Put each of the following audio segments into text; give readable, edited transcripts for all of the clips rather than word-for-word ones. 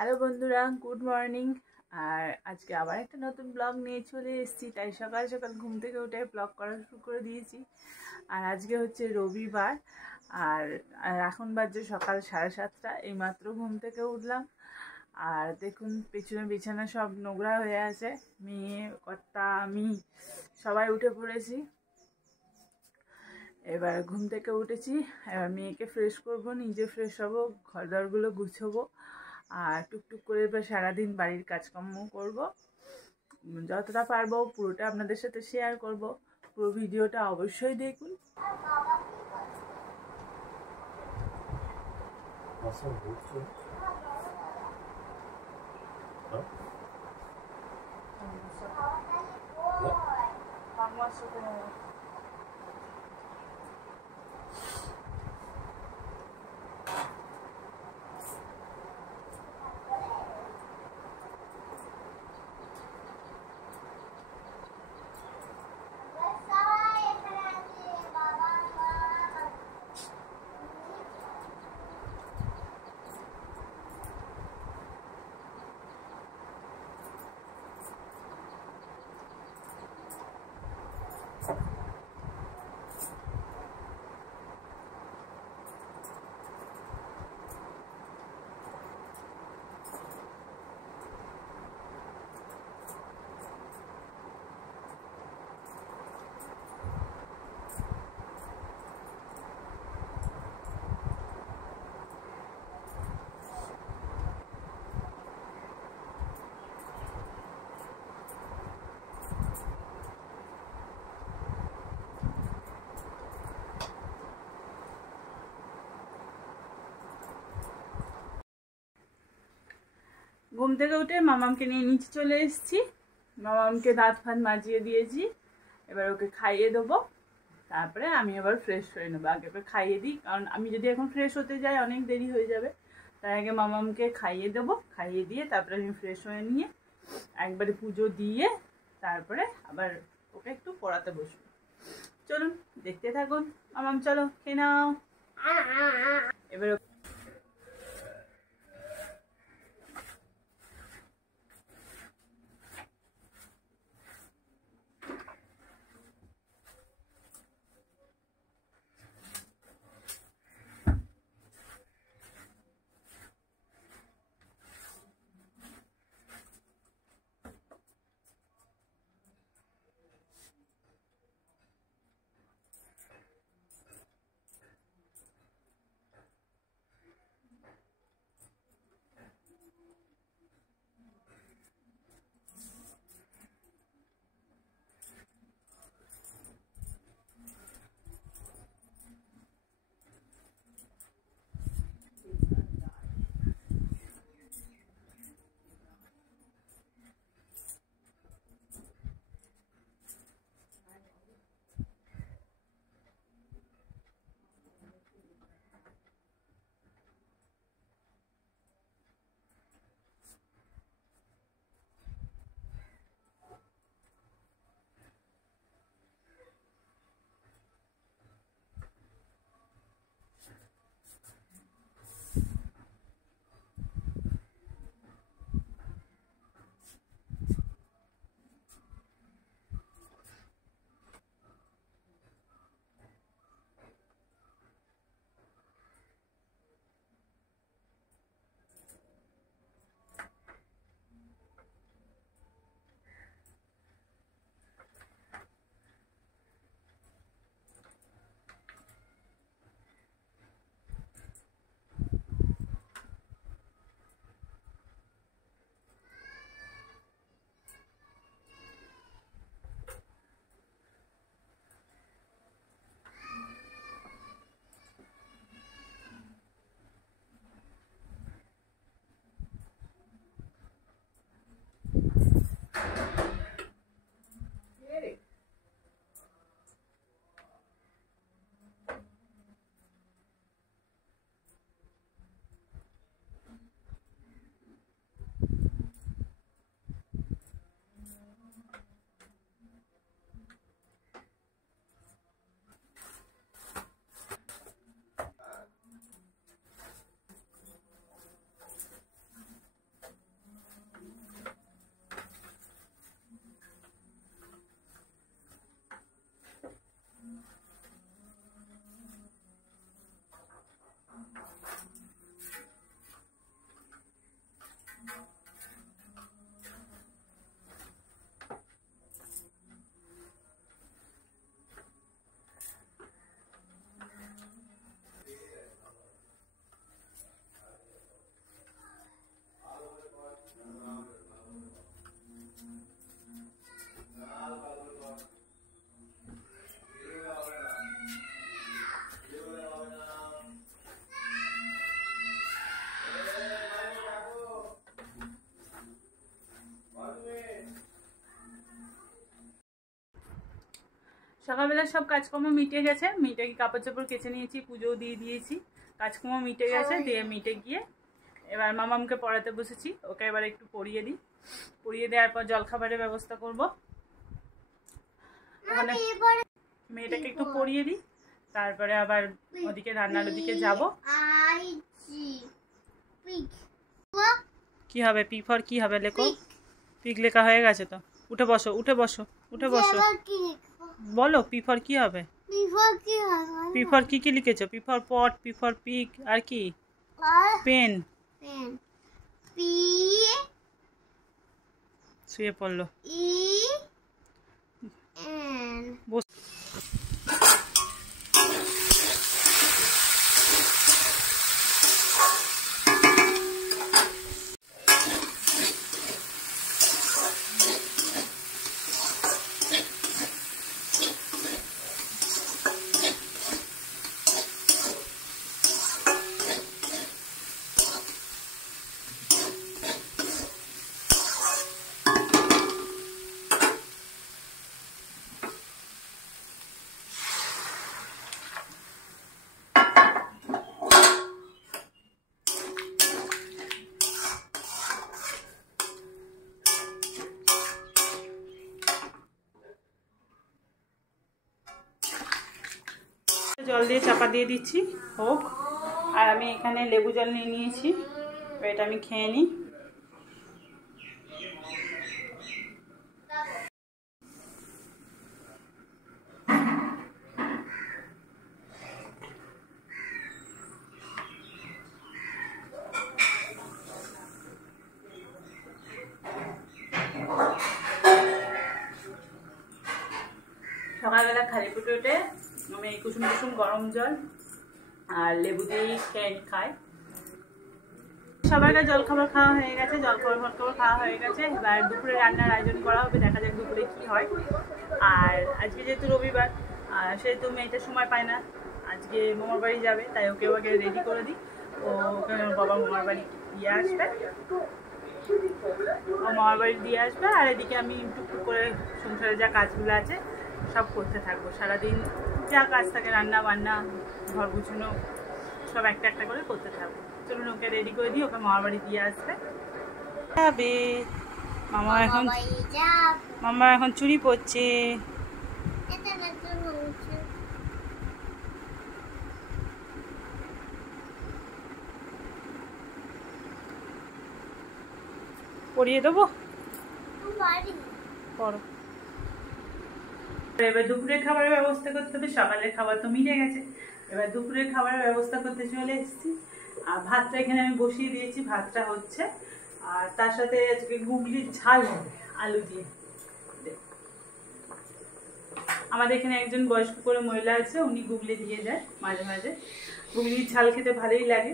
Hello বন্ধুরা, good morning. আর আজকে আবার একটা নতুন ব্লগ নিয়ে চলে এসেছি। তাই সকাল সকাল ঘুম থেকে উঠে ব্লগ করা শুরু করে দিয়েছি। আর আজকে হচ্ছে রবিবার। আর এখন বাজে সকাল 7:30। এইমাত্র ঘুম থেকে উঠলাম। আর দেখুন পেছনে বিছানা সব নোংরা হয়ে আছে। মেয়ে, কর্তা, আমি সবাই উঠে পড়েছি। এবার ঘুম থেকে উঠেছি। এবার মেয়েকে ফ্রেশ করব, নিজে ফ্রেশ হব, ঘর দরগুলো গুছাবো। আর টুকটুক করে এবার সারাদিন বাড়ির কাজকর্ম করব। যতটা পারবো পুরোটা আপনাদের সাথে শেয়ার করব। পুরো ভিডিওটা অবশ্যই দেখুন। ঘুম থেকে উঠে মামামকে নিয়ে নিচে চলে এসেছি। মামামকে দাঁত ফাঁত মাজিয়ে দিয়েছি। এবার ওকে খাইয়ে দেবো। তারপরে আমি আবার ফ্রেশ হয়ে নেবো। আগে ওকে খাইয়ে দিই, কারণ আমি যদি এখন ফ্রেশ হতে যাই অনেক দেরি হয়ে যাবে। তাই আগে মামামকে খাইয়ে দেবো। খাইয়ে দিয়ে তারপরে আমি ফ্রেশ হয়ে নিয়ে একবারে পুজো দিয়ে তারপরে আবার ওকে একটু পড়াতে বসবো। চলুন দেখতে থাকুন। মামাম চলো খেয়ে নাও। এবার সকালবেলা সব কাজকর্ম মিটে গেছে, মিটে গিয়ে কাপড় চাপড় কেচে নিয়েছি, পুজোও দিয়ে দিয়েছি, কাজকর্ম মিটে গেছে। দিয়ে মিটে গিয়ে এবার মামামকে পড়াতে বসেছি, ওকে এবার একটু পড়িয়ে দিই। পড়িয়ে দেওয়ার পর জলখাবারের ব্যবস্থা করব। ওখানে মেয়েটাকে একটু পড়িয়ে দিই, তারপরে আবার ওদিকে রান্নার ওদিকে যাব। কি হবে পি ফর কি হবে লেখো? পিক লেখা হয়ে গেছে তো। উঠে বসো, উঠে বসো, উঠে বসো। বলো পি ফর কি হবে? পি ফর কি কি লিখেছো? P for pot, P for pick, আর কি? পেন। শুয়ে পড়লো। জল দিয়ে চাপা দিয়ে দিচ্ছি হোক। আর আমি এখানে লেবু জল নিয়ে নিয়েছি, এটা আমি খেয়ে নিই। সকালবেলা খালি পেটে উঠে আমি এই কুসুম কুসুম গরম জল আর লেবু দিয়েই খাই। সবার জল খাবার খাওয়া হয়ে গেছে, জল খাবার খাওয়া হয়ে গেছে। এবার দুপুরে রান্নার আয়োজন করা হবে, দেখা যাক দুপুরে কি হয়। আর আজকে যেহেতু রবিবার, সেহেতু মেয়েটা সময় পায় না, আজকে মামার বাড়ি যাবে, তাই ওকে রেডি করে দিই। ওকে বাবা মামার বাড়ি দিয়ে আসবে, ও মামার বাড়ি দিয়ে আসবে। আর এদিকে আমি টুকটুক করে সংসারে যা কাজগুলো আছে সব করতে থাকবো। সারাদিন যা কাজ থাকে, রান্না বান্না, ঘর গুছানো, সব একটা একটা করে করতে থাকবো। চলুন ওকে রেডি করে দিই, ওকে মামার বাড়ি দিয়ে আসবে। যাবে মামা এখন চুরি পড়ছে। পরিয়ে দেবো, পড়ো। এবার দুপুরের খাবারের ব্যবস্থা করতে হবে। সকালের খাবার তো মিটে গেছে, এবার দুপুরের খাবারের ব্যবস্থা করতে চলে এসেছি। আর ভাতটা এখানে আমি বসিয়ে দিয়েছি, ভাতটা হচ্ছে। আর তার সাথে আজকে গুগলির ঝাল হবে আলু দিয়ে। আমাদের এখানে একজন বয়স্ক করে মহিলা আছে, উনি গুগলি দিয়ে দেয় মাঝে মাঝে। গুগলির ঝাল খেতে ভালোই লাগে।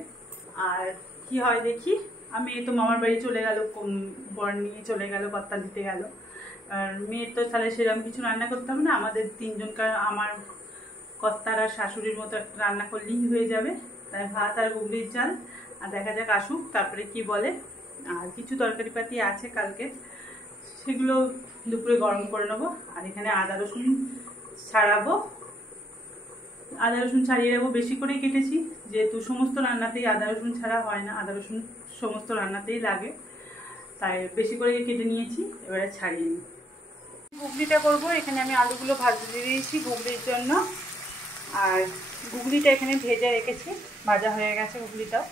আর কি হয় দেখি, আমি তো মামার বাড়ি চলে গেল, বর নিয়ে চলে গেল, কর্তা দিতে গেল। আর মেয়ের তো তাহলে সেরকম কিছু রান্না করতে হবে না, আমাদের তিনজনকার, আমার কর্তার আর শাশুড়ির মতো একটা রান্না করলেই হয়ে যাবে। তাই ভাত আর গুগলির চাল, আর দেখা যাক আসুক তারপরে কি বলে। আর কিছু তরকারি পাতি আছে কালকে, সেগুলো দুপুরে গরম করে নেবো। আর এখানে আদা রসুন ছাড়াবো, আদা রসুন ছাড়িয়ে রাখবো, বেশি করেই কেটেছি, যেহেতু সমস্ত রান্নাতেই আদা রসুন ছাড়া হয় না, আদা রসুন সমস্ত রান্নাতেই লাগে, তাই বেশি করে কেটে নিয়েছি। এবারে ছাড়িয়ে নিই। গুগলিটা করবো, এখানে আমি আলুগুলো ভাজতে দিয়ে দিয়েছি গুগলির জন্য। আর গুগলিটা এখানে ভেজে রেখেছি, ভাজা হয়ে গেছে গুগলিটাও।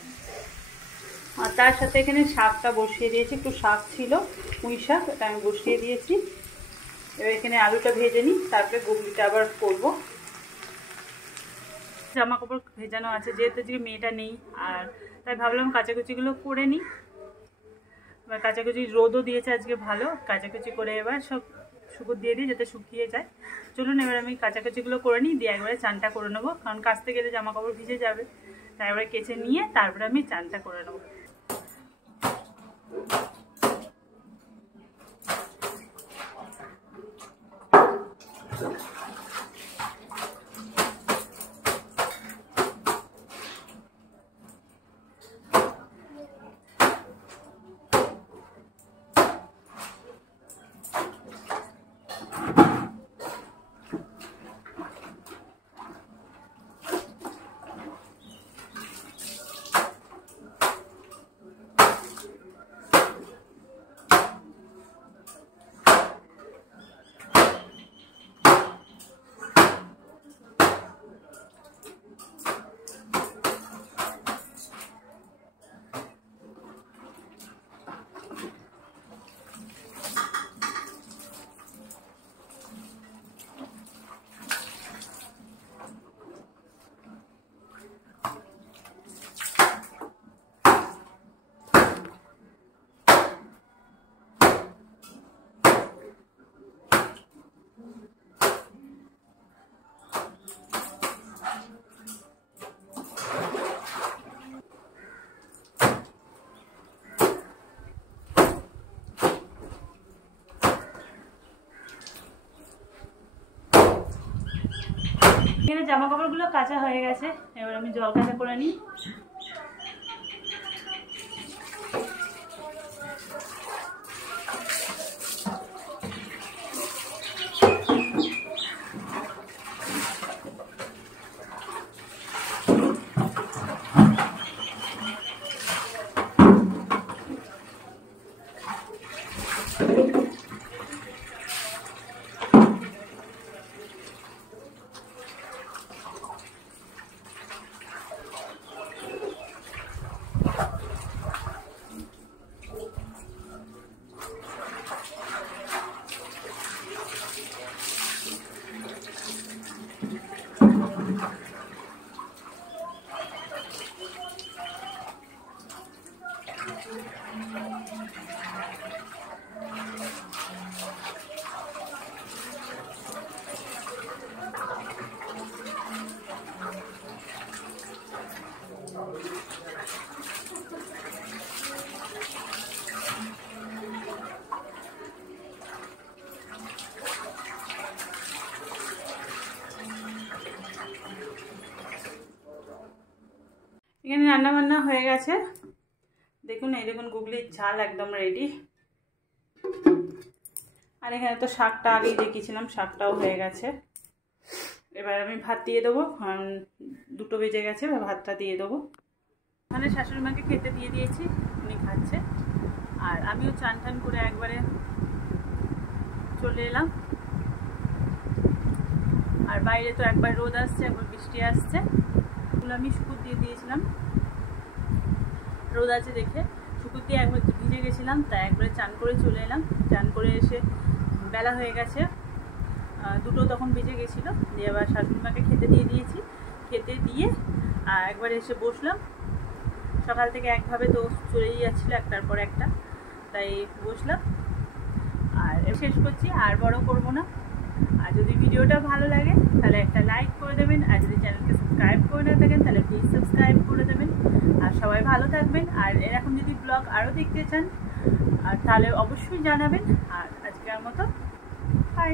আর তার সাথে এখানে শাকটা বসিয়ে দিয়েছি, একটু শাক ছিল, পুঁই শাক, এটা আমি বসিয়ে দিয়েছি। এবার এখানে আলুটা ভেজে নিই, তারপরে গুগলিটা আবার করবো। জামা কাপড় ভেজানো আছে, যেহেতু আজকে মেয়েটা নেই, আর তাই ভাবলাম কাচাকুচিগুলো করে নিই। এবার কাচাকুচি রোদও দিয়েছে আজকে ভালো, কাচাকুচি করে এবার সব শুকুর দিয়ে দিই যাতে শুকিয়ে যায়। চলুন এবার আমি কাচাকুচিগুলো করে নিই, দিয়ে একবারে চানটা করে নেবো, কারণ কাচতে গেলে জামা কাপড় ভিজে যাবে। তাই এবারে কেচে নিয়ে তারপরে আমি চানটা করে নেবো। এখানে জামা কাপড়গুলো কাঁচা হয়ে গেছে, এবার আমি জল কাঁচা করে নিই। এখানে রান্না বান্না হয়ে গেছে, দেখুন এই দেখুন গুগলির ঝাল একদম রেডি। আর এখানে তো শাকটা আগেই দেখিয়েছিলাম, শাকটাও হয়ে গেছে। এবার আমি ভাত দিয়ে দেবো, কারণ 2টো বেজে গেছে, এবার ভাতটা দিয়ে দেবো। ওখানে শাশুড়ি মাকে খেতে দিয়ে দিয়েছি, উনি খাচ্ছে। আর আমিও চান টান করে একবারে চলে এলাম। আর বাইরে তো একবার রোদ আসছে, একবার বৃষ্টি আসছে। এগুলো আমি শুকুর দিয়ে দিয়েছিলাম, রোদ আছে দেখে শুকুর দিয়ে একবার ভিজে গেছিলাম, তাই একবারে চান করে চলে এলাম। চান করে এসে বেলা হয়ে গেছে, 2টো তখন বেজে গেছিলো। দিয়ে আবার শাশুড়ি মাকে খেতে দিয়ে দিয়েছি, খেতে দিয়ে একবার এসে বসলাম। সকাল থেকে একভাবে তো চলেই যাচ্ছিলো, একটার পর একটা, তাই বসলাম। আর শেষ করছি, আর বড় করব না। আর যদি ভিডিওটা ভালো লাগে তাহলে একটা লাইক করে দেবেন, আর যদি চ্যানেলকে সাবস্ক্রাইব করে না থাকেন তাহলে প্লিজ সাবস্ক্রাইব করে দেবেন। আর সবাই ভালো থাকবেন। আর এরকম যদি ব্লগ আরও দেখতে চান আর তাহলে অবশ্যই জানাবেন। আর আজকের মতো বাই।